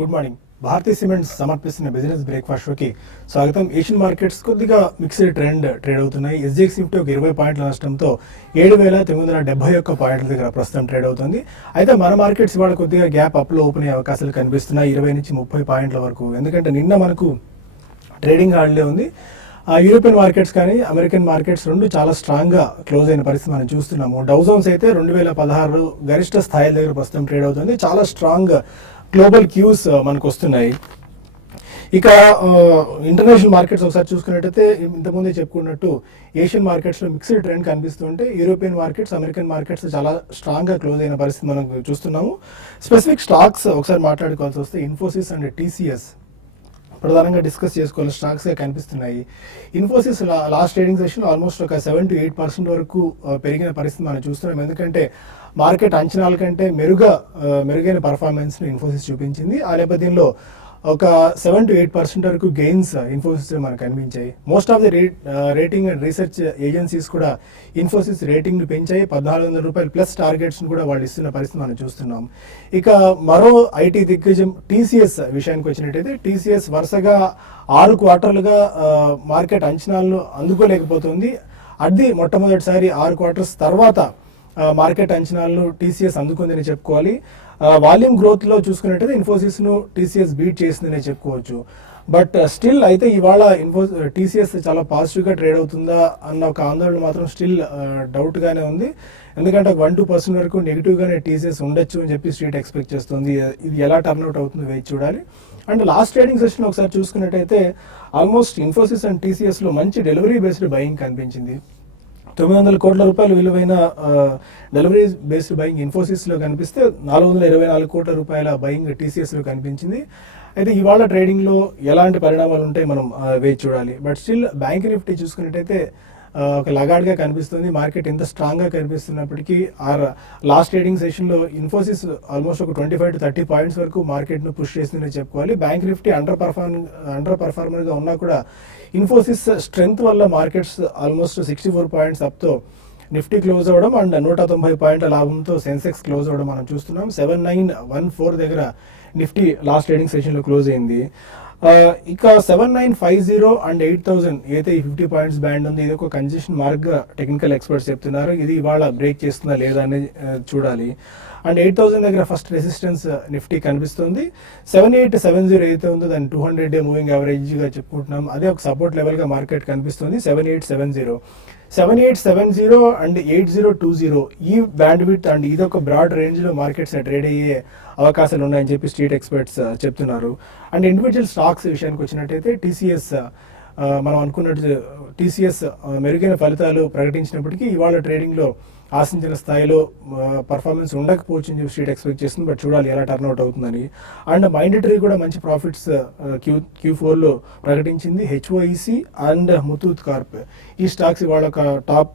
Good morning. Bharatiya cements సమర్పిస్తున్న business breakfast షోకి స్వాగతం. ఏషియన్ మార్కెట్స్ కొద్దిగా మిక్స్డ్ ట్రెండ్ ట్రేడ్ అవుతున్నాయి. ఎస్జిఎక్స్ నిఫ్టీ ఒక 20 పాయింట్ల నష్టంతో 7,971 పాయింట్ల దగ్గర ప్రస్తుతం ట్రేడ్ అవుతుంది. అయితే మన మార్కెట్స్ ఇవాళ కొద్దిగా గ్యాప్ అప్లో ఓపెన్ అయ్యే అవకాశాలు కనిపిస్తున్నాయి, 20 నుంచి 30 పాయింట్ల వరకు. ఎందుకంటే నిన్న మనకు ట్రేడింగ్ హాలిడే ఉంది. యూరోపియన్ మార్కెట్స్ కానీ అమెరికన్ మార్కెట్స్ రెండు చాలా స్ట్రాంగ్గా క్లోజ్ అయిన పరిస్థితి మనం చూస్తున్నాము. డౌ జోన్స్ అయితే 2016 గరిష్ట స్థాయిల దగ్గర ప్రస్తుతం ట్రేడ్ అవుతుంది. చాలా స్ట్రాంగ్ గ్లోబల్ క్యూస్ మనకు వస్తున్నాయి. ఇక ఇంటర్నేషనల్ మార్కెట్స్ ఒకసారి చూసుకున్నట్టయితే ఇంతకుముందే చెప్పుకున్నట్టు ఏషియన్ మార్కెట్స్లో మిక్స్డ్ ట్రెండ్ కనిపిస్తుంటే యూరోపియన్ మార్కెట్స్ అమెరికన్ మార్కెట్స్ చాలా స్ట్రాంగ్గా క్లోజ్ అయిన పరిస్థితి మనం చూస్తున్నాము. స్పెసిఫిక్ స్టాక్స్ ఒకసారి మాట్లాడుకోవాల్సి వస్తే ఇన్ఫోసిస్ అండ్ టీసీఎస్ ప్రధానంగా డిస్కస్ చేసుకోవాలి స్టాక్స్గా కనిపిస్తున్నాయి. Infosys last trading session almost ఒక 7 to 8% వరకు పెరిగిన పరిస్థితి మనం చూస్తున్నాం. ఎందుకంటే మార్కెట్ అంచనాల కంటే మెరుగైన పర్ఫార్మెన్స్ని ఇన్ఫోసిస్ చూపించింది. ఆ నేపథ్యంలో ఒక 7 to 8% వరకు గెయిన్స్ ఇన్ఫోసిస్ మనకు కనిపించాయి. Most of the rating and research agencies కూడా ఇన్ఫోసిస్ రేటింగ్ను పెంచాయి. ₹1,400 ప్లస్ టార్గెట్స్ని కూడా వాళ్ళు ఇస్తున్న పరిస్థితి మనం చూస్తున్నాం. ఇక మరో ఐటీ దిగ్గజం టీసీఎస్ విషయానికి వచ్చినట్టయితే టీసీఎస్ వరుసగా 6 క్వార్టర్లుగా మార్కెట్ అంచనాలను అందుకోలేకపోతుంది. అది మొట్టమొదటిసారి 6 క్వార్టర్స్ తర్వాత మార్కెట్ అంచనాలను టీసీఎస్ అందుకుందని చెప్పుకోవాలి. వాల్యూమ్ గ్రోత్లో చూసుకున్నట్టయితే ఇన్ఫోసిస్ను టీసీఎస్ బీట్ చేసిందనే చెప్పుకోవచ్చు. బట్ స్టిల్ అయితే ఇవాళ టీసీఎస్ చాలా పాజిటివ్గా ట్రేడ్ అవుతుందా అన్న ఒక ఆందోళన మాత్రం స్టిల్ డౌట్గానే ఉంది. ఎందుకంటే ఒక 1-2% వరకు నెగిటివ్గానే టీసీఎస్ ఉండొచ్చు అని చెప్పి స్ట్రీట్ ఎక్స్పెక్ట్ చేస్తుంది. ఇది ఎలా టర్న్అవుట్ అవుతుందో వేచి చూడాలి. అండ్ లాస్ట్ ట్రేడింగ్ సెషన్ ఒకసారి చూసుకున్నట్టయితే ఆల్మోస్ట్ ఇన్ఫోసిస్ అండ్ టీసీఎస్లో మంచి డెలివరీ బేస్డ్ బయింగ్ కనిపించింది. ₹900 కోట్ల విలువైన డెలివరీ బేస్డ్ బయింగ్ ఇన్ఫోసిస్లో కనిపిస్తే ₹424 కోట్ల బయింగ్ టీసీఎస్లో కనిపించింది. అయితే ఇవాళ ట్రేడింగ్లో ఎలాంటి పరిణామాలు ఉంటాయి మనం వేచి చూడాలి. బట్ స్టిల్ బ్యాంక్ నిఫ్టీ చూసుకున్నట్టయితే ఒక లగాడ్గా కనిపిస్తుంది. మార్కెట్ ఎంత స్ట్రాంగ్గా కనిపిస్తున్నప్పటికీ లాస్ట్ ట్రేడింగ్ సెషన్లో ఇన్ఫోసిస్ ఆల్మోస్ట్ ఒక 25 to 30 పాయింట్స్ వరకు మార్కెట్ను పుష్ చేసిందని చెప్పుకోవాలి. బ్యాంక్ నిఫ్టీ అండర్ పర్ఫార్మర్గా ఉన్నా కూడా ఇన్ఫోసిస్ స్ట్రెంగ్త్ వల్ల మార్కెట్స్ ఆల్మోస్ట్ 64 పాయింట్స్ అప్తో నిఫ్టీ క్లోజ్ అవ్వడం అండ్ 190 పాయింట్ల లాభంతో సెన్సెక్స్ క్లోజ్ అవ్వడం మనం చూస్తున్నాం. 7914 దగ్గర నిఫ్టీ లాస్ట్ ట్రేడింగ్ సెషన్లో క్లోజ్ అయింది. ఇక 7950 అండ్ 8000 అయితే 50 పాయింట్స్ బ్యాండ్ ఉంది. ఇది ఒక కన్జెషన్ మార్క్గా టెక్నికల్ ఎక్స్పర్ట్స్ చెప్తున్నారు. ఇది ఇవాళ బ్రేక్ చేస్తుందా లేదా అనేది చూడాలి. అండ్ 8000 దగ్గర ఫస్ట్ రెసిస్టెన్స్ నిఫ్టీ కనిపిస్తుంది. 7870 అయితే ఉందో దాన్ని 200-day మూవింగ్ యావరేజ్గా చెప్పుకుంటున్నాం. అదే ఒక సపోర్ట్ లెవెల్గా మార్కెట్ కనిపిస్తుంది. 7870 అండ్ 8020 ఈ బ్యాండ్ విడ్త్ అండ్ ఇది ఒక బ్రాడ్ రేంజ్లో మార్కెట్స్ ట్రేడ్ అయ్యే అవకాశాలు ఉన్నాయని చెప్పి స్ట్రీట్ ఎక్స్పర్ట్స్ చెప్తున్నారు. అండ్ ఇండివిజువల్ స్టాక్స్ విషయానికి వచ్చినట్టయితే టీసీఎస్ మనం అనుకున్నట్టు టీసీఎస్ మెరుగైన ఫలితాలు ప్రకటించినప్పటికీ ఇవాళ ట్రేడింగ్లో ఆశించిన స్థాయిలో పర్ఫార్మెన్స్ ఉండకపోవచ్చు అని చెప్పి స్ట్రీట్ ఎక్స్పెక్ట్ చేస్తుంది. బట్ చూడాలి ఎలా టర్న్అవుట్ అవుతుందని. అండ్ మైండటరీ కూడా మంచి ప్రాఫిట్స్ Q4లో ప్రకటించింది. హెచ్ఓఈసి అండ్ ముతూత్ కార్ప్ ఈ స్టాక్స్ ఇవాళ ఒక టాప్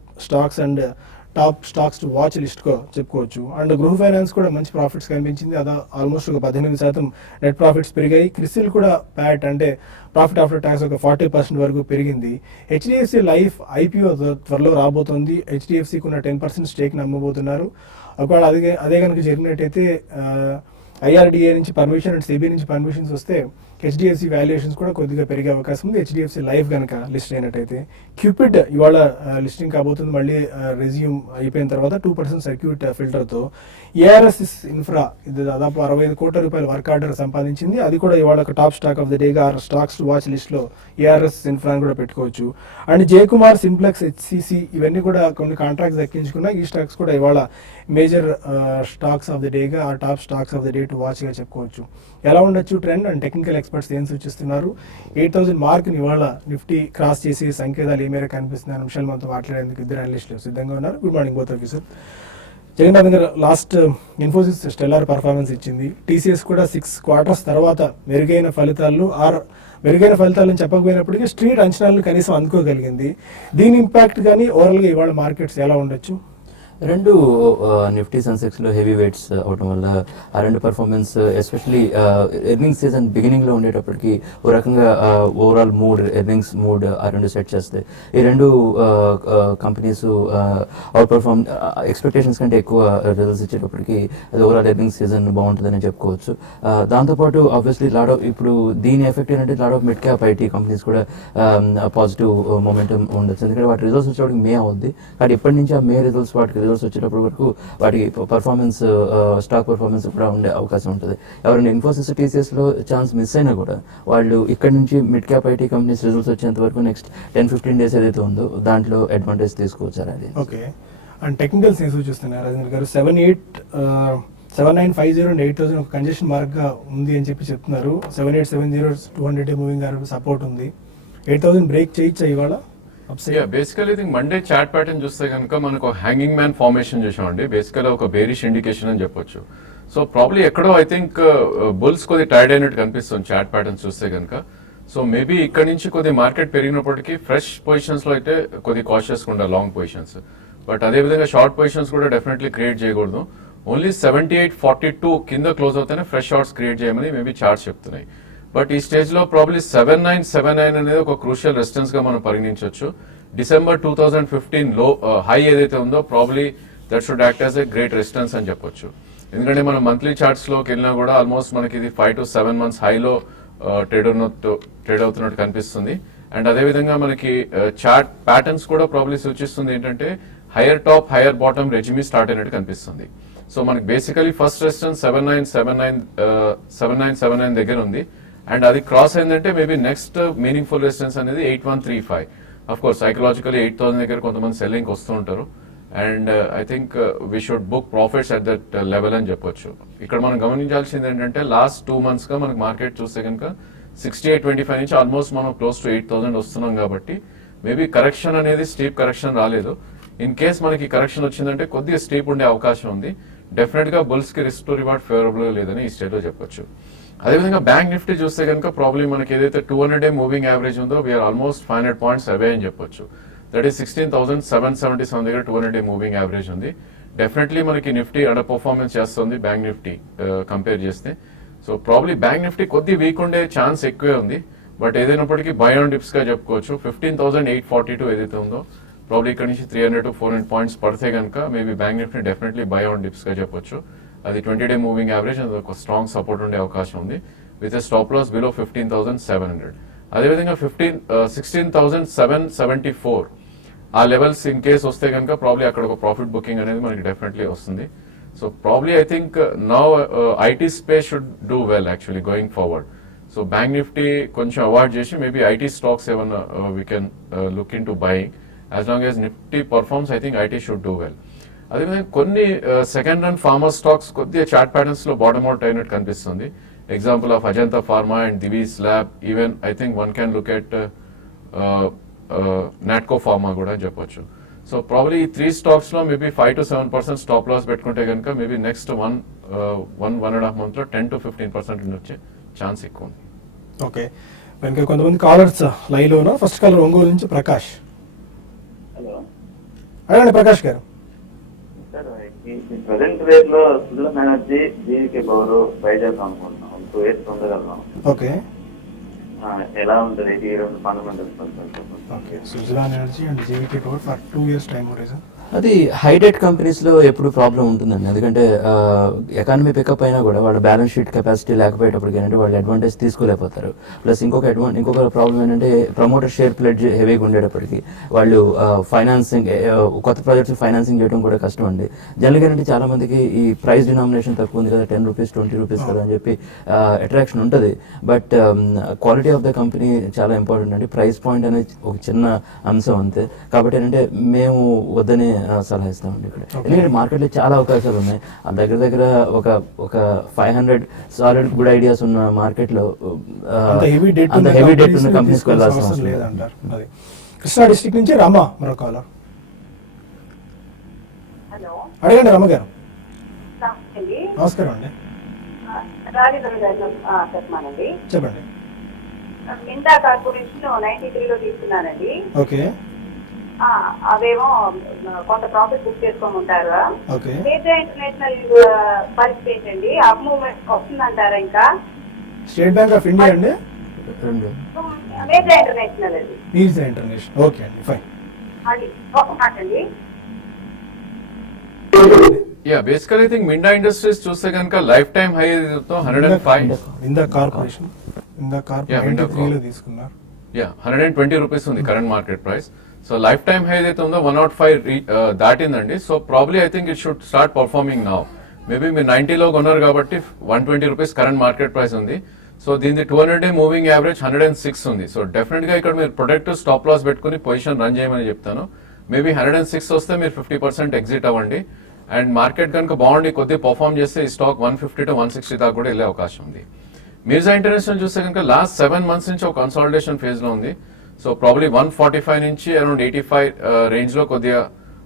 స్టాక్స్ టు వాచ్ లిస్ట్గా చెప్పుకోవచ్చు. అండ్ గృహ ఫైనాన్స్ కూడా మంచి ప్రాఫిట్స్ కనిపించింది. అది ఆల్మోస్ట్ ఒక 18% నెట్ ప్రాఫిట్స్ పెరిగాయి. క్రిసిల్ కూడా ప్యాట్ అంటే ప్రాఫిట్ ఆఫ్టర్ ట్యాక్స్ ఒక 40% వరకు పెరిగింది. హెచ్డిఎఫ్సి లైఫ్ ఐపీఓ త్వరలో రాబోతోంది. హెచ్డిఎఫ్సికి ఉన్న 10% స్టేక్ నమ్మబోతున్నారు. ఒకవేళ అదే కనుక జరిగినట్టయితే ఐఆర్డిఏ నుంచి పర్మిషన్ అండ్ సెబీ నుంచి పర్మిషన్స్ వస్తే హెచ్డిఎఫ్సి వాల్యుయేషన్స్ కూడా కొద్దిగా పెరిగే అవకాశం ఉంది. హెచ్డిఎఫ్సి లైఫ్ కనుక లిస్ట్ అయినట్టయితే. క్యూపిడ్ ఇవాళ లిస్టింగ్ కాబోతుంది. మళ్ళీ రెజ్యూమ్ అయిపోయిన తర్వాత 2% సర్క్యూట్ ఫిల్టర్తో. ఏఆర్ఎస్ ఇన్ఫ్రా ఇది దాదాపు ₹65 కోట్ల వర్క్ ఆర్డర్ సంపాదించింది. అది కూడా ఇవాళ ఒక టాప్ స్టాక్ ఆఫ్ ద డేగా స్టాక్స్ టు వాచ్ లిస్ట్లో ఏఆర్ఎస్ ఇన్ఫ్రాని కూడా పెట్టుకోవచ్చు. అండ్ జయకుమార్, సింప్లెక్స్, హెచ్సిసి ఇవన్నీ కూడా కొన్ని కాంట్రాక్ట్స్ దక్కించుకున్నాయి. ఈ స్టాక్స్ కూడా ఇవాళ మేజర్ స్టాక్స్ ఆఫ్ ద డేగా top stocks of the day to వాచ్గా చెప్పుకోవచ్చు. ఎలా ఉండొచ్చు ట్రెండ్ అండ్ టెక్నికల్ ఎక్స్పర్ట్స్ ఏం సూచిస్తున్నారు? 8000 మార్క్ని ఇవాళ నిఫ్టీ క్రాస్ చేసి సంకేతాలు ఏ మేరకు కనిపిస్తున్నాయి నిమిషాలు మనతో మాట్లాడేందుకు ఇద్దరు అనలిస్టులు సిద్ధంగా ఉన్నారు. Good morning both of you sir. Jagannath గారు, లాస్ట్ ఇన్ఫోసిస్ స్టెల్లార్ పర్ఫార్మెన్స్ ఇచ్చింది. టీసీఎస్ కూడా 6 క్వార్టర్స్ తర్వాత మెరుగైన ఫలితాలను చెప్పకపోయినప్పటికీ స్ట్రీట్ అంచనాలను కనీసం అందుకోగలిగింది. దీని ఇంపాక్ట్ కానీ ఓవరాల్గా ఇవాళ మార్కెట్స్ ఎలా ఉండొచ్చు? రెండు నిఫ్టీ సెన్సెక్స్లో హెవీ వెయిట్స్ అవటం వల్ల ఆ రెండు పర్ఫార్మెన్స్ ఎస్పెషలీ ఎర్నింగ్ సీజన్ బిగినింగ్లో ఉండేటప్పటికి ఓ రకంగా ఓవరాల్ మూడ్ ఎర్నింగ్స్ మూడ్ ఆ రెండు సెట్ చేస్తాయి. ఈ రెండు కంపెనీస్ అవుట్ పర్ఫార్మ్ ఎక్స్పెక్టేషన్స్ కంటే ఎక్కువ రిజల్ట్స్ ఇచ్చేటప్పటికి అది ఓవరాల్ ఎర్నింగ్ సీజన్ బాగుంటుందని చెప్పుకోవచ్చు. దాంతోపాటు ఆబ్వియస్లీ లాడ్ ఆఫ్ ఇప్పుడు దీని ఎఫెక్ట్ ఏంటంటే lot of mid cap IT companies కూడా పాజిటివ్ మొమెంటం ఉండొచ్చు. ఎందుకంటే వాటి రిజల్ట్స్ వచ్చేవాడికి మే అవుద్ది, కానీ ఇప్పటి నుంచి ఆ మే రిజల్ట్స్ వాటికి రిజల్ట్స్ వచ్చేటప్పటి వరకు వాటి పర్ఫార్మెన్స్ స్టాక్ పర్ఫార్మెన్స్ కూడా ఉండే అవకాశం ఉంటుంది. ఎవరైనా ఇన్ఫోసిస్ టీసీఎస్లో ఛాన్స్ మిస్ అయినా కూడా వాళ్ళు ఇక్కడ నుంచి mid cap IT companies results వచ్చేంత వరకు నెక్స్ట్ 10-15 డేస్ ఏదైతే ఉందో దాంట్లో అడ్వాంటేజ్ తీసుకోవచ్చు. అది ఓకే. అండ్ టెక్నికల్స్ ఏం సూచిస్తున్నారు రాజేంద్ర గారు? 7950 అండ్ 8000 ఒక కంజెషన్ మార్క్గా ఉంది అని చెప్పి చెప్తున్నారు. 7870 200 మూవింగ్ యావరేజ్ సపోర్ట్ ఉంది. 8000 బ్రేక్ చేయొచ్చా ఇవాళ? Basically think Monday chart pattern చూస్తే కనుక మనకు హ్యాంగింగ్ మ్యాన్ ఫార్మేషన్ చూసామండి. బేసికల్ ఒక బేరిష్ ఇండికేషన్ అని చెప్పొచ్చు. సో ప్రాబ్లీ ఎక్కడో ఐ థింక్ బుల్స్ కొద్ది టైర్డ్ అయినట్టు కనిపిస్తుంది చార్ట్ ప్యాటర్న్ చూస్తే కనుక. సో మేబీ ఇక్కడ నుంచి కొద్ది మార్కెట్ పెరిగినప్పటికీ ఫ్రెష్ పొజిషన్స్ లో అయితే కొద్ది కాషియస్గా ఉండాలి లాంగ్ పొజిషన్స్. బట్ అదేవిధంగా షార్ట్ పొజిషన్స్ కూడా డెఫినెట్లీ క్రియేట్ చేయకూడదు. ఓన్లీ 7842 కింద క్లోజ్ అవుతేనే ఫ్రెష్ షార్ట్స్ క్రియేట్ చేయమని మేబీ చార్ట్స్ చెప్తున్నాయి. బట్ ఈ స్టేజ్ లో ప్రాబ్లీ 7979 అనేది ఒక క్రూషియల్ రెసిస్టెన్స్ గా మనం పరిగణించవచ్చు. డిసెంబర్ 2015 లో హై ఏదైతే ఉందో probably that should act as a great resistance అని చెప్పొచ్చు. ఎందుకంటే మనం మంత్లీ చార్ట్స్ లోకి వెళ్ళినా కూడా ఆల్మోస్ట్ మనకి ఇది 5 to 7 months హైలో ట్రేడ్ అవుతున్నట్టు కనిపిస్తుంది. అండ్ అదేవిధంగా మనకి చార్ట్ ప్యాటర్న్స్ కూడా ప్రాబ్లీ సూచిస్తుంది ఏంటంటే higher top higher bottom regime start అయినట్టు కనిపిస్తుంది. సో మనకి బేసికలీ ఫస్ట్ రెసిస్టెన్స్ 7979 దగ్గర ఉంది. అండ్ అది క్రాస్ అయిందంటే మేబీ నెక్స్ట్ మీనింగ్ఫుల్ రెసిస్టెన్స్ అనేది 8135. అఫ్ కోర్స్ సైకలాజికలీ 8000 దగ్గర కొంతమంది సెల్లింగ్ వస్తూ ఉంటారు. And I think we should book profits at that level అని చెప్పొచ్చు. ఇక్కడ మనం గమనించాల్సింది ఏంటంటే లాస్ట్ 2 months గా మనకి మార్కెట్ చూస్తే కనుక 6825 నుంచి ఆల్మోస్ట్ మనం క్లోజ్ టు 8000 వస్తున్నాం. కాబట్టి మేబీ కరెక్షన్ అనేది స్టీప్ కరెక్షన్ రాలేదు. ఇన్ కేస్ మనకి కరెక్షన్ వచ్చిందంటే కొద్దిగా స్టీప్ ఉండే అవకాశం ఉంది. డెఫినెట్ గా బుల్స్ కి రిస్క్ టు రివార్డ్ ఫేవరబుల్ లేదని ఈ స్టేట్ లో చెప్పొచ్చు. అదేవిధంగా బ్యాంక్ నిఫ్టీ చూస్తే కనుక ప్రాబ్లమ్ మనకి ఏదైతే 200-day మూవింగ్ యావరేజ్ ఉందో వీఆర్ ఆల్మోస్ట్ 500 points అవే అని చెప్పొచ్చు. దట్ ఈస్ 16,777 దగ్గర 200-day మూవింగ్ యావరేజ్ ఉంది. డెఫినెట్లీ మనకి నిఫ్టీ అండర్ పర్ఫార్మెన్స్ చేస్తుంది బ్యాంక్ నిఫ్టీ కంపేర్ చేస్తే. సో ప్రాబ్లీ బ్యాంక్ నిఫ్టీ కొద్ది వీక్ ఉండే ఛాన్స్ ఎక్కువే ఉంది. బట్ ఏదైనప్పటికీ బై ఆన్ డిప్స్ గా చెప్పుకోవచ్చు. 15,842 ఏదైతే ఉందో ప్రాబ్లీ ఇక్కడ నుంచి 300 to 400 points పడితే కనుక maybe bank Nifty definitely by on dips గా చెప్పొచ్చు. అది 20-day మూవింగ్ యావరేజ్ అది ఒక స్ట్రాంగ్ సపోర్ట్ ఉండే అవకాశం ఉంది విత్ స్టాప్ లాస్ బిలో 15,700. అదేవిధంగా 16,774 ఆ లెవెల్స్ ఇన్ కేస్ వస్తే కనుక ప్రాబ్లీ అక్కడ ఒక ప్రాఫిట్ బుకింగ్ అనేది మనకి డెఫినెట్లీ వస్తుంది. So probably I think now IT space should do well actually going forward. So bank Nifty కొంచెం అవాయిడ్ చేసి మేబీ ఐటీ స్టాక్స్ ఏమన్నా we can look into buying. As long as Nifty performs I think IT should do well. అదేవిధంగా కొన్ని second run pharma stocks కొద్దిగా chart patterns లో bottom out అయినట్టు కనిపిస్తుంది. Example of Ajanta pharma and Divi's lab. Even I think one can look at Natco pharma కూడా చెప్పొచ్చు. So probably ఈ 3 stocks లో మేబీ 5 to 7% స్టాప్ లాస్ పెట్టుకుంటే కనుక మేబీ నెక్స్ట్ 1.5 months లో 10 to 15% వచ్చే ఛాన్స్ ఎక్కువ ఉంది. ఓకే. ఇంకా కొంతమంది కాలర్స్ లైవ్ లోనా. ఫస్ట్ కాలర్ ఒంగోలు నుంచి ప్రకాష్. హలో, అడగండి ప్రకాష్ గారు. సార్ ఈ ప్రజెంట్ రేట్ లో సుజలాన్ ఎనర్జీ, జీవికే పవర్ బై చేద్దాం అనుకుంటున్నాం. 2 years ఉండగలం. ఓకే. ఎలా ఉంటుంది ఈ రెండు fundamentals? Okay. Suzlon energy and GVK power for 2 years time horizon. అది హైడెట్ కంపెనీస్లో ఎప్పుడు ప్రాబ్లం ఉంటుందండి. ఎందుకంటే ఎకానమీ పికప్ అయినా కూడా వాళ్ళ బ్యాలెన్స్ షీట్ కెపాసిటీ లేకపోయేటప్పటికి ఏంటంటే వాళ్ళు అడ్వాంటేజ్ తీసుకోలేకపోతారు. ప్లస్ ఇంకొక ప్రాబ్లం ఏంటంటే ప్రమోటర్ షేర్ ప్లెడ్జ్ హెవీగా ఉండేటప్పటికి వాళ్ళు ఫైనాన్సింగ్ కొత్త ప్రాజెక్ట్స్ ఫైనాన్సింగ్ చేయడం కూడా కష్టం అండి. జనరల్గా ఏంటంటే చాలా మందికి ఈ ప్రైస్ డినామినేషన్ తక్కువ ఉంది కదా, 10 rupees 20 rupees కదా అని చెప్పి అట్రాక్షన్ ఉంటుంది. But quality of the company చాలా ఇంపార్టెంట్ అండి. ప్రైస్ పాయింట్ అనేది ఒక చిన్న అంశం అంతే. కాబట్టి ఏంటంటే మేము వద్దని సలహా ఇస్తామండి ఇక్కడ. ఎందుకంటే మార్కెట్లో చాలా అవకాశాలు ఉన్నాయి. దగ్గర దగ్గర ఒక 500 సాలిడ్ గుడ్ ఐడియాస్ ఉన్న మార్కెట్లో అంత హెవీ డెట్ ఉన్న కంపెనీస్కి వెళ్ళాల్సిన అవసరం లేదంటారు. అది కృష్ణా డిస్ట్రిక్ట్ నుంచి రామ మరో కాలర్. హలో, అడగండి రమ్మ గారు. అండి నమస్కారం అండి. చెప్పమానండి. చెప్పండి. ఇందా కార్పొరేషన్ 93 లో తీసుకున్నానండి. ఓకే. అవేమో కొంత ప్రాఫిట్ బుక్ చేసుకోమంటారా? ఓకే. ఏజియా ఇంటర్నేషనల్ పరిస్థితి ఏంటండి? అప్ మూవ్మెంట్ వస్తుందంటారా ఇంకా? స్టేట్ బ్యాంక్ ఆఫ్ ఇండియా అండి, ఏజియా ఇంటర్నేషనల్ అది. Is international. ఓకే అండి, ఫైన్. అది ఒక మాట అండి. యా బేసికల్ ఐ థింక్ మిండా ఇండస్ట్రీస్ చూస్తే కనుక లైఫ్ టైం హై 105. ఇందా కార్పొరేషన్, ఇందా Yeah, Minda కార్పొరేషన్ 93లో తీసుకున్నారు. యా 120 రూపీస్ ఉంది current market price. So life time high ఏదైతే ఉందో 105 దాటిందండి. So probably I think it should start performing now. Maybe మీరు 90లో కొన్నారు కాబట్టి 120 రూపీస్ కరెంట్ మార్కెట్ ప్రైస్ ఉంది. సో దీని 200-డే మూవింగ్ యావరేజ్ 106 ఉంది. సో డెఫినెట్ గా ఇక్కడ మీరు ప్రొటెక్టివ్ స్టాప్ లాస్ పెట్టుకుని పొజిషన్ రన్ చేయమని చెప్తాను. మేబీ 106 వస్తే మీరు 50% ఎగ్జిట్ అవ్వండి. అండ్ మార్కెట్ కనుక బాగుండి కొద్దిగా పర్ఫార్మ్ చేస్తే ఈ స్టాక్ 150 to 160 దాకా కూడా వెళ్ళే అవకాశం ఉంది. మిర్జా ఇంటర్నేషనల్ చూస్తే కనుక లాస్ట్ 7 months నుంచి ఒక కన్సాలిడేషన్ ఫేజ్ లో ఉంది. సో ప్రాబ్లీ 145 నుంచి అరౌండ్ 85 రేంజ్ లో కొద్దిగా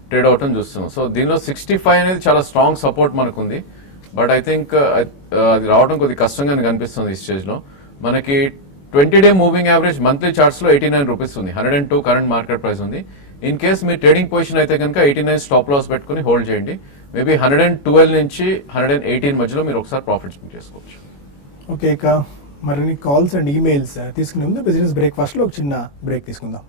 ట్రేడ్ అవటం చూస్తున్నాం. సో దీనిలో 65 అనేది చాలా స్ట్రాంగ్ సపోర్ట్ మనకు ఉంది. బట్ ఐ థింక్ అది రావడం కొద్దిగా కష్టంగానే కనిపిస్తుంది ఈ స్టేజ్ లో. మనకి 20-డే మూవింగ్ యావరేజ్ మంత్లీ చార్ట్స్ లో 89 రూపీస్ ఉంది, 102 కరెంట్ మార్కెట్ ప్రైస్ ఉంది. In case me trading position అయితే కనుక 89 స్టాప్ లాస్ పెట్టుకుని హోల్డ్ చేయండి. మేబీ 112 నుంచి 118 మధ్యలో మీరు ఒకసారి ప్రాఫిట్స్ బుక్ చేసుకోవచ్చు. ఓకే, ఇక మరిన్ని కాల్స్ అండ్ ఈమెయిల్స్ తీసుకునే ముందు బిజినెస్ బ్రేక్ఫాస్ట్లో ఒక చిన్న బ్రేక్ తీసుకుందాం.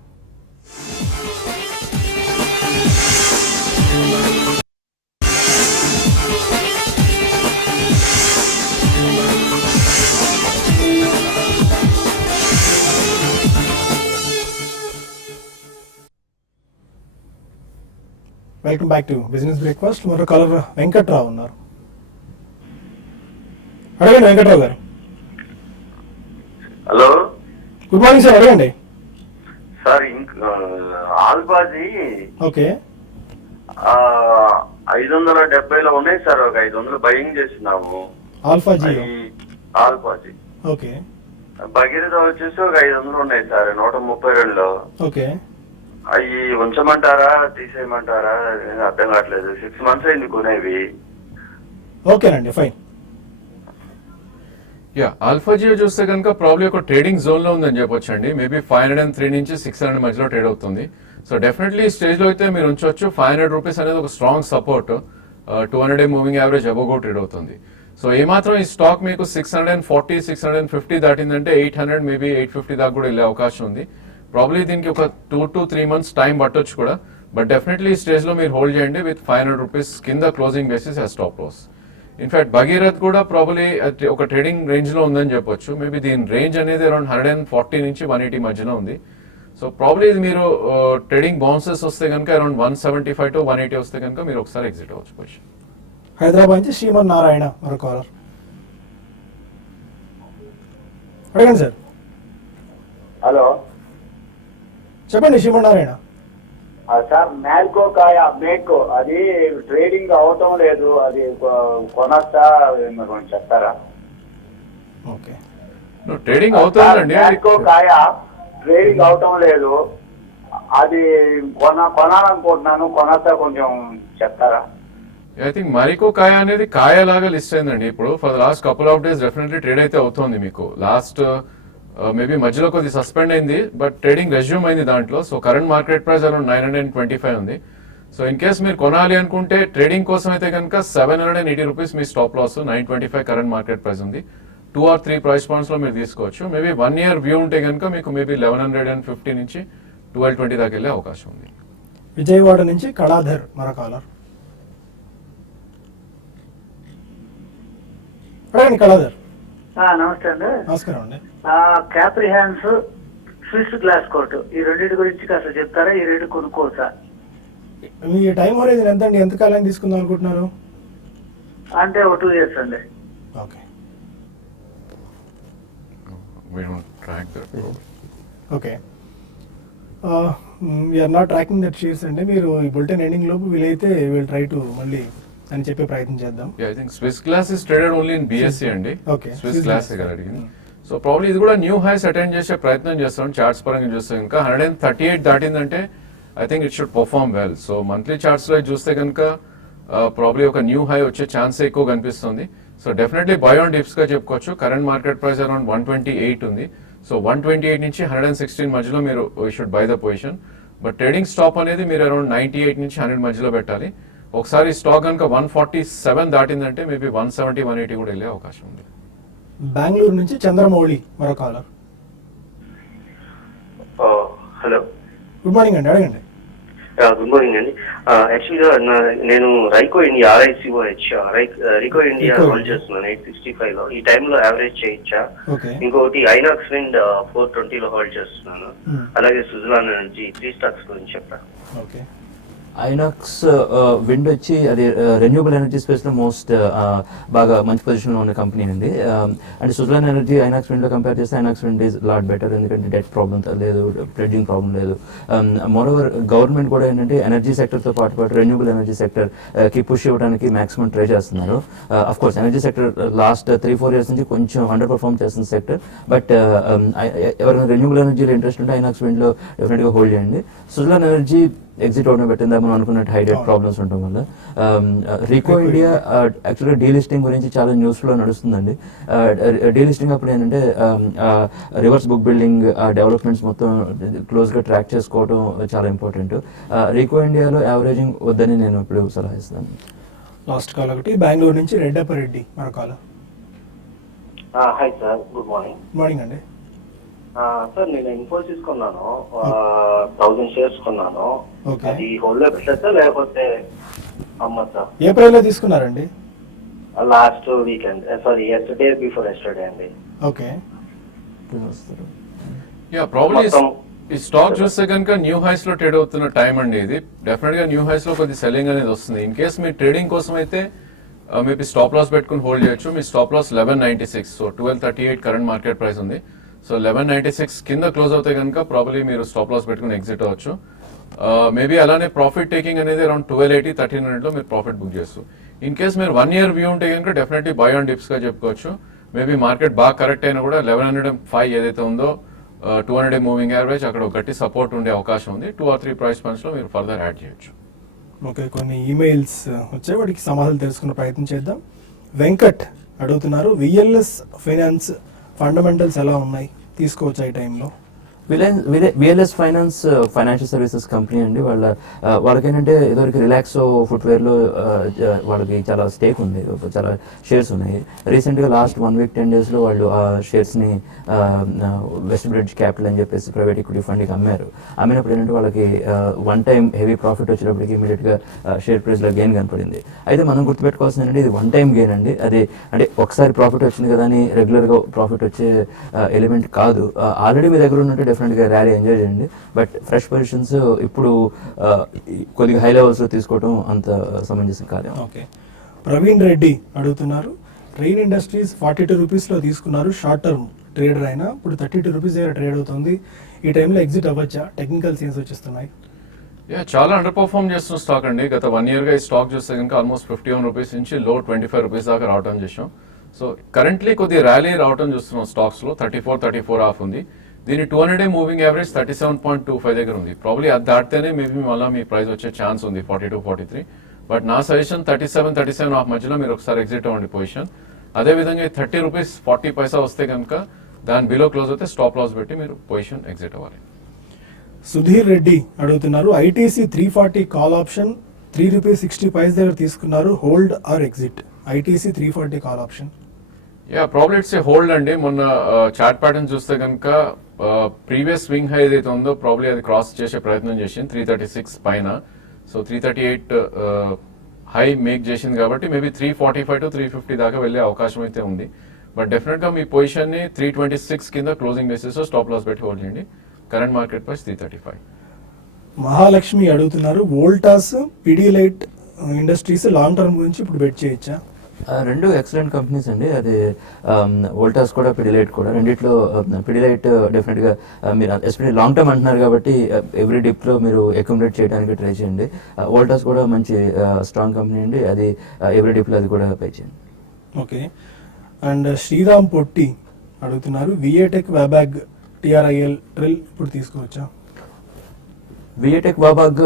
Welcome back to business breakfast. మరో కాలర్ వెంకట్రావు ఉన్నారు. అడగండి వెంకట్రావు గారు. హలో, గుడ్ మార్నింగ్ సార్, అడగండి. సార్ ఆల్బాజీ ఓకే. 570లో ఉన్నాయి సార్, ఒక 500 బయింగ్ చేసినాము. Alphageo. ఆల్బాజీ ఓకే. భగీరథ వచ్చేసి ఒక 500 ఉన్నాయి సార్ 132లో. ఓకే. అవి ఉంచమంటారా తీసేయమంటారా అర్థం కావట్లేదు. 6 months అయింది కొనేవి. ఓకేనండి, ఫైన్. యా ఆల్ఫా జియో చూస్తే కనుక ప్రాబ్లీ ఒక ట్రేడింగ్ జోన్ లో ఉందని చెప్పొచ్చు అండి. మేబీ 503 నుంచి 600 మధ్యలో ట్రేడ్ అవుతుంది. సో డెఫినెట్లీ ఈ స్టేజ్ లో అయితే మీరు ఉంచవచ్చు. 500 రూపీస్ అనేది ఒక స్ట్రాంగ్ సపోర్ట్. 200-డే మూవింగ్ యావరేజ్ అబోవ్ ట్రేడ్ అవుతుంది. సో ఏమాత్రం ఈ స్టాక్ మీకు 640, 650 దాటిందంటే 800 మేబీ 850 దాకా కూడా వెళ్ళే అవకాశం ఉంది. ప్రాబ్లీ దీనికి ఒక 2 to 3 months టైం పట్టొచ్చు కూడా. బట్ డెఫినెట్లీ ఈ స్టేజ్ లో మీరు హోల్డ్ చేయండి విత్ 500 రూపీస్ కింద closing basis as stop loss. In fact Bhagirath కూడా ప్రాబ్లీ ఒక ట్రేడింగ్ రేంజ్ లో ఉందని చెప్పొచ్చు. మేబీ దీని రేంజ్ అనేది అరౌండ్ 140 నుంచి 180 మధ్యలో ఉంది. సో ప్రాబ్లీ ఇది మీరు ట్రేడింగ్ బౌన్సెస్ వస్తే కనుక అరౌండ్ 175 to 180 వస్తే కనుక మీరు ఒకసారి ఎగ్జిట్ అవ్వచ్చు పొజిషన్. హైదరాబాద్ నుంచి శ్రీమన్ నారాయణ మరో కాలర్. అడగండి సార్. హలో, చెప్పండి శ్రీమన్ నారాయణ. సార్ మ్యాల్కో మేకో అది ట్రేడింగ్ అవటం లేదు, అది కొనొచ్చా కొంచెం చెప్తారా? ఓకే. ట్రేడింగ్ అవుతుందండి. మ్యాల్కో ట్రేడింగ్ అవటం లేదు, అది కొనాలనుకుంటున్నాను, కొనొచ్చా కొంచెం చెప్తారా? ఐ థింక్ మరికో కాయ అనేది కాయ లాగా లిస్ట్ అయిందండి. ఇప్పుడు for the last couple of days definitely trade అయితే అవుతుంది మీకు. లాస్ట్ మేబీ మధ్యలో కొద్ది సస్పెండ్ అయింది, బట్ ట్రేడింగ్ రెజ్యూమ్ అయింది దాంట్లో. So current market price around 925 ఉంది. సో ఇన్ కేస్ మీరు కొనాలి అనుకుంటే ట్రేడింగ్ కోసం అయితే కనుక 780 రూపీస్ మీ stop loss, 925 current market price ఉంది. 2 or 3 ప్రైస్ పాయింట్స్ లో మీరు తీసుకోవచ్చు. మేబీ 1 year వ్యూ ఉంటే కనుక మీకు మేబీ 1150 నుంచి 1220 దాకా వెళ్ళే అవకాశం ఉంది. విజయవాడ నుంచి కళాధర్ మరో కాలర్. అడగండి కళాధర్. నమస్తే అండి. నమస్కారం అండి. క్యాప్రీ హ్యాండ్స్, స్విస్ గ్లాస్ కోట్, ఈ రెండింటి గురించి కాస్త చెప్తారా? ఈ రెండు కొనుక్కోవచ్చా? మీ టైం హోరైజన్ ఎంత అండి? ఎంత కాలం తీసుకుందాం అనుకుంటున్నారు? అంటే ఒక 2 years అండి. Okay. Okay. We're not tracking that shares అంటే మీరు ఈ బులెటిన్ ఎండింగ్ లోపు వీలైతే విల్ ట్రై టు మళ్ళీ అని చెప్పే ప్రయత్నం చేద్దాం. I think Swiss glass is traded only in BSc అండి. ఓకే. స్విస్ గ్లాస్ అడిగింది. సో ప్రాబ్లీ ఇది కూడా న్యూ హైస్ అటెండ్ చేసే ప్రయత్నం చేస్తాం. చార్ట్స్ పరంగా చూస్తే ఇంకా 138 దాటిందంటే I think it should perform well. So monthly charts లో చూస్తే కనుక ప్రాబ్లీ ఒక న్యూ హై వచ్చే ఛాన్స్ ఎక్కువ కనిపిస్తుంది. So definitely by on dips గా చెప్పుకోవచ్చు. కరెంట్ మార్కెట్ ప్రైస్ అరౌండ్ 128 ఉంది. సో 128 నుంచి 116 మధ్యలో మీరు should buy the position. But trading stop అనేది మీరు అరౌండ్ 98 నుంచి 100 మధ్యలో పెట్టాలి. ఒకసారి స్టాక్ కనుక 147 దాటిందంటే మేబీ 170, 180 కూడా వెళ్ళే అవకాశం ఉంది. బెంగళూరు నుంచి చంద్రమౌళి మరో కాలర్. హలో, గుడ్ మార్నింగ్ అండి, అడగండి. గుడ్ మార్నింగ్ అండి. యాక్చువల్గా నేను రైకో ఇండియా RICOH రైకో ఇండియా హోల్డ్ చేస్తున్నాను 865 లో. ఈ టైంలో యావరేజ్ చేయొచ్చా? ఓకే. ఇంకొకటి ఐనాక్స్ విండ్ 420 లో హోల్డ్ చేస్తున్నాను. అలాగే సుజలాన్ ఎనర్జీ 3 స్టాక్స్ గురించి చెప్పాను. ఓకే. ఐనాక్స్ విండ్ వచ్చి అది రెన్యూబుల్ ఎనర్జీ స్పేస్లో మోస్ట్ బాగా మంచి పొజిషన్లో ఉన్న కంపెనీ అండి. అండ్ సుజలాన్ ఎనర్జీ ఐనాక్స్ విండ్లో కంపేర్ చేస్తే Inox wind is lot better, ఎందుకంటే డెట్ ప్రాబ్లం లేదు, ప్రెడ్జింగ్ ప్రాబ్లం లేదు. మోరోవర్ గవర్నమెంట్ కూడా ఏంటంటే ఎనర్జీ సెక్టర్తో పాటు రెన్యూబుల్ ఎనర్జీ సెక్టర్కి పుష్ ఇవ్వడానికి మాక్సిమం ట్రై చేస్తున్నారు. Of course energy sector last 3-4 years నుంచి కొంచెం అండర్ పర్ఫార్మ్ చేస్తున్న సెక్టర్. బట్ ఎవరైనా రెన్యూబుల్ ఎనర్జీలో ఇంట్రెస్ట్ ఉంటే ఐనాక్స్ విండ్లో డెఫినెట్గా హోల్డ్ చేయండి. సుజలాన్ ఎనర్జీ ఎగ్జిట్ అవడం పెట్టిందా మనం అనుకున్నట్టు హై డెట్ ప్రాబ్లమ్స్ ఉండడం వల్ల. రీకో ఇండియా యాక్చువల్గా డీలిస్టింగ్ గురించి చాలా న్యూస్లో నడుస్తుందండి. డీలిస్టింగ్ అప్పుడు ఏంటంటే రివర్స్ బుక్ బిల్డింగ్ డెవలప్మెంట్స్ మొత్తం క్లోజ్గా ట్రాక్ చేసుకోవడం చాలా ఇంపార్టెంట్. రీకో ఇండియాలో యావరేజింగ్ వద్దని నేను ఇప్పుడు సలహా ఇస్తాను. లాస్ట్ కాల్ ఒకటి బెంగళూరు నుంచి రెడ్డప్ప రెడ్డి మరో caller. Hi sir, good morning. Good morning అండి. సార్ నేను ఇన్ఫోసిస్ కొన్నాను, 1000 షేర్స్ కొన్నాను. ఓకే. అది హోల్డ్ లో పెట్టచ్చా లేకపోతే అమ్మచ్చా? ఏ ప్రైస్లో తీసుకున్నారండి? Last weekend, sorry yesterday before yesterday అండి. ఓకే. యా ప్రాబ్లీ ఈ స్టాక్ చూస్తే కనుక న్యూ హైస్ లో ట్రేడ్ అవుతున్న టైం అండి. ఇది డెఫినెట్ గా న్యూ హైస్ లో కొద్ది సెల్లింగ్ అనేది వస్తుంది. ఇన్ కేస్ మీ ట్రేడింగ్ కోసం అయితే మేబీ స్టాప్ లాస్ పెట్టుకుని హోల్డ్ చేయొచ్చు. మీ stop loss 1196, so 1238 current market price ఉంది. సో 1196 కింద క్లోజ్ అవుతే కనుక ప్రాబ్లీ మీరు స్టాప్ లాస్ పెట్టుకుని ఎగ్జిట్ అవ్వచ్చు. మేబీ అలానే ప్రాఫిట్ టేకింగ్ అనేది అరౌండ్ 1280, 1300 లో మీరు ప్రాఫిట్ బుక్ చేస్తారు. ఇన్ కేస్ మీరు 1 year వ్యూ ఉంటే కనుక డెఫినెట్లీ బై ఆన్ డిప్స్ గా చెప్పుకోవచ్చు. మేబీ మార్కెట్ బాగా కరెక్ట్ అయినా కూడా 1105 ఏదైతే ఉందో 200 మూవింగ్ యావరేజ్ అక్కడ ఒక గట్టి సపోర్ట్ ఉండే అవకాశం ఉంది. 2 or 3 ప్రైస్ పాయింట్స్ లో మీరు ఫర్దర్ యాడ్ చేయొచ్చు. ఓకే, కొన్ని ఈమెయిల్స్ వచ్చాయి, వాటికి సమాధానం తెలుసుకునే ప్రయత్నం చేద్దాం. వెంకట్ అడుగుతున్నారు, విఎల్ఎస్ ఫైనాన్స్ ఫండమెంటల్స్ ఎలా ఉన్నాయి, తీసుకోవచ్చా ఈ టైంలో? VLS finance financial services company అండి. వాళ్ళకేంటంటే ఇదివరకు రిలాక్సో ఫుట్వేర్లో వాళ్ళకి చాలా స్టేక్ ఉంది, చాలా షేర్స్ ఉన్నాయి. రీసెంట్గా లాస్ట్ 1 week 10 daysలో వాళ్ళు ఆ షేర్స్ని వెస్ట్ బ్రిడ్జ్ క్యాపిటల్ అని చెప్పేసి ప్రైవేట్ ఈక్విటీ ఫండ్కి అమ్మారు. అమ్మినప్పుడు ఏంటంటే వాళ్ళకి వన్ టైం హెవీ ప్రాఫిట్ వచ్చినప్పటికీ ఇమీడియట్గా షేర్ ప్రైస్లో గెయిన్ కనపడింది. అయితే మనం గుర్తుపెట్టుకోవాల్సింది ఏంటంటే ఇది వన్ టైం గెయిన్ అండి. అది అంటే ఒకసారి ప్రాఫిట్ వచ్చింది కదా అని రెగ్యులర్గా ప్రాఫిట్ వచ్చే ఎలిమెంట్ కాదు. ఆల్రెడీ మీ దగ్గర ఉన్నట్టు డెఫినెట్గా ర్యాలీ ఎంజాయ్ చేయండి. బట్ ఫ్రెష్ పొజిషన్స్ ఇప్పుడు కొద్దిగా హై లెవెల్స్లో తీసుకోవడం అంత సమంజసం కాదు. ఓకే. ప్రవీణ్ రెడ్డి అడుగుతున్నారు, రెయిన్ ఇండస్ట్రీస్ 42 రూపీస్లో తీసుకున్నారు, షార్ట్ టర్మ్ ట్రేడర్ అయినా ఇప్పుడు 32 రూపీస్ దగ్గర ట్రేడ్ అవుతుంది. ఈ టైంలో ఎగ్జిట్ అవ్వచ్చా? టెక్నికల్ సీన్స్ వచ్చేస్తున్నాయి. చాలా అండర్ పర్ఫార్మ్ చేస్తున్న స్టాక్ అండి. గత 1 year గా ఈ స్టాక్ చూస్తే కనుక ఆల్మోస్ట్ 51 రూపీస్ నుంచి లో 25 రూపీస్ దాకా రావడం చేసాం. సో కరెంట్లీ కొద్దిగా ర్యాలీ రావడం చూస్తున్నాం స్టాక్స్ లో. 34 ఆఫ్ ఉంది. దీని 200 మూవింగ్ యావరేజ్ 37.25 దగ్గర ఉంది. ప్రాబ్లీ అది దాటితేనే మేబీ మళ్ళీ మీ ప్రైస్ వచ్చే ఛాన్స్ ఉంది 42, 43. బట్ నా సజెషన్ 37 ఆఫ్ మధ్యలో మీరు ఒకసారి ఎగ్జిట్ అవ్వండి పొజిషన్. అదేవిధంగా 30 రూపీస్ 40 పైసా వస్తే కనుక దాని బిలో క్లోజ్ అయితే స్టాప్ లాస్ పెట్టి మీరు పొజిషన్ ఎగ్జిట్ అవ్వాలి. సుధీర్ రెడ్డి అడుగుతున్నారు, ఐటీసీ 340 కాల్ ఆప్షన్ 3 రూపీస్ 60 పైస్ దగ్గర తీసుకున్నారు, hold or exit? ITC 340 call option. Probably it's a hold అండి. మొన్న చార్ట్ ప్యాటర్న్ చూస్తే కనుక ప్రీవియస్ స్వింగ్ హై ఏదైతే ఉందో ప్రాబ్లీ అది క్రాస్ చేసే ప్రయత్నం చేసింది 336 పైన. సో 338 హై మేక్ చేసింది కాబట్టి మేబీ 345 to 350 దాకా వెళ్ళే అవకాశం అయితే ఉంది. బట్ డెఫినెట్ గా మీ పొజిషన్ ని 326 కింద క్లోజింగ్ బేసిస్ స్టాప్ లాస్ పెట్టి హోల్డ్ చేయండి. Current market price 335. మహాలక్ష్మి అడుగుతున్నారు, Voltas Pidilite industries long term గురించి ఇప్పుడు బెట్ చేయొచ్చా? రెండు ఎక్సలెంట్ కంపెనీస్ అండి. అది వోల్టాస్ కూడా పిడిలైట్ కూడా. రెండిట్లో పిడిలైట్ డెఫినెట్గా మీరు ఎస్పెషల్లీ లాంగ్ టర్మ్ అంటున్నారు కాబట్టి ఎవ్రీ డిప్లో మీరు అక్యుములేట్ చేయడానికి ట్రై చేయండి. వోల్టాస్ కూడా మంచి స్ట్రాంగ్ కంపెనీ అండి. అది ఎవ్రీ డిప్లో అది కూడా పై చేయండి. ఓకే. అండ్ శ్రీరామ్ పొట్టి అడుగుతున్నారు, విఏటెక్, వ్యాబాగ్, టిఆర్ఐఎల్, ట్రిల్ ఇప్పుడు తీసుకోవచ్చా? వియటెక్ వాబాగ్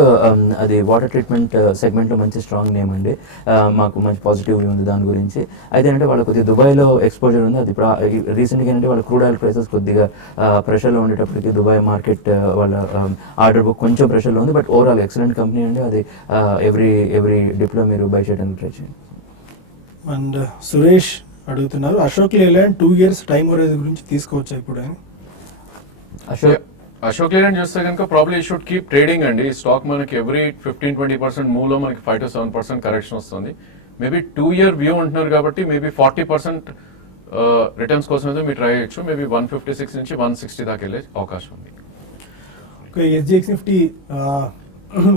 అది వాటర్ ట్రీట్మెంట్ సెగ్మెంట్లో మంచి స్ట్రాంగ్ నేమ్ అండి. మాకు మంచి పాజిటివ్ ఉంది దాని గురించి. అయితే అంటే వాళ్ళ కొద్దిగా దుబాయ్లో ఎక్స్పోజర్ ఉంది. అది ఇప్పుడు రీసెంట్గా ఏంటంటే వాళ్ళ క్రూడ్ ఆయిల్ ప్రైసెస్ కొద్దిగా ప్రెషర్లో ఉండేటప్పటికి దుబాయ్ మార్కెట్ వాళ్ళ ఆర్డర్ బుక్ కొంచెం ప్రెషర్లో ఉంది. బట్ ఓవరాల్ ఎక్సలెంట్ కంపెనీ అండి. అది ఎవ్రీ డిప్లో మీరు బై చేయడానికి ట్రై చేయండి. అండ్ సురేష్ అడుగుతున్నారు Ashok Leyland 2 years time horizon గురించి తీసుకోవచ్చా ఇప్పుడు అని. అశోక్ లేలాండ్ చూస్తే కనుక ప్రాబ్లీ షుడ్ కీప్ ట్రేడింగ్ అండి. స్టాక్ మనకి ఎవ్రీ 15-20% మూవ్ లో మనకి 5 to 7% కరెక్షన్ వస్తుంది. మేబీ 2 year వ్యూ ఉంటున్నారు కాబట్టి మేబీ 40% రిటర్న్స్ కోసం అయితే మీరు ట్రై చేయొచ్చు. మేబీ 156 నుంచి 160 దాకా వెళ్ళే అవకాశం ఉంది. ఎస్జిఎక్స్ నిఫ్టీ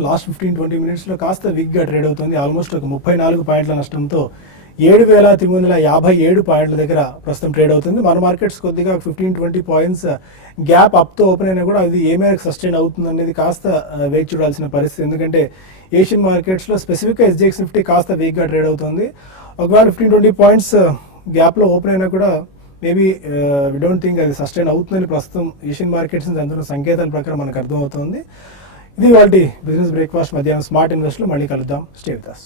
లాస్ట్ 15-20 మినిట్స్లో కాస్త వీక్గా ట్రేడ్ అవుతుంది. ఆల్మోస్ట్ ఒక 34 పాయింట్ల నష్టంతో 7,957 పాయింట్ల దగ్గర ప్రస్తుతం ట్రేడ్ అవుతుంది. మన మార్కెట్స్ కొద్దిగా 15-20 పాయింట్స్ గ్యాప్ అప్తో ఓపెన్ అయినా కూడా అది ఏ మేరకు సస్టైన్ అవుతుంది అనేది కాస్త వేచి చూడాల్సిన పరిస్థితి. ఎందుకంటే ఏషియన్ మార్కెట్స్లో స్పెసిఫిక్గా ఎస్జిఎక్స్ నిఫ్టీ కాస్త వీక్గా ట్రేడ్ అవుతుంది. ఒకవేళ 15-20 పాయింట్స్ గ్యాప్లో ఓపెన్ అయినా కూడా మేబీ వి డోంట్ థింక్ అది సస్టైన్ అవుతుందని ప్రస్తుతం ఏషియన్ మార్కెట్స్ నుంచి అందుతున్న సంకేతాల ప్రకారం మనకు అర్థమవుతుంది. ఇది వాళ్ళ బిజినెస్ బ్రేక్ఫాస్ట్ మధ్యాహ్నం స్మార్ట్ ఇన్వెస్ట్లో మళ్ళీ కలుద్దాం. Stay with us.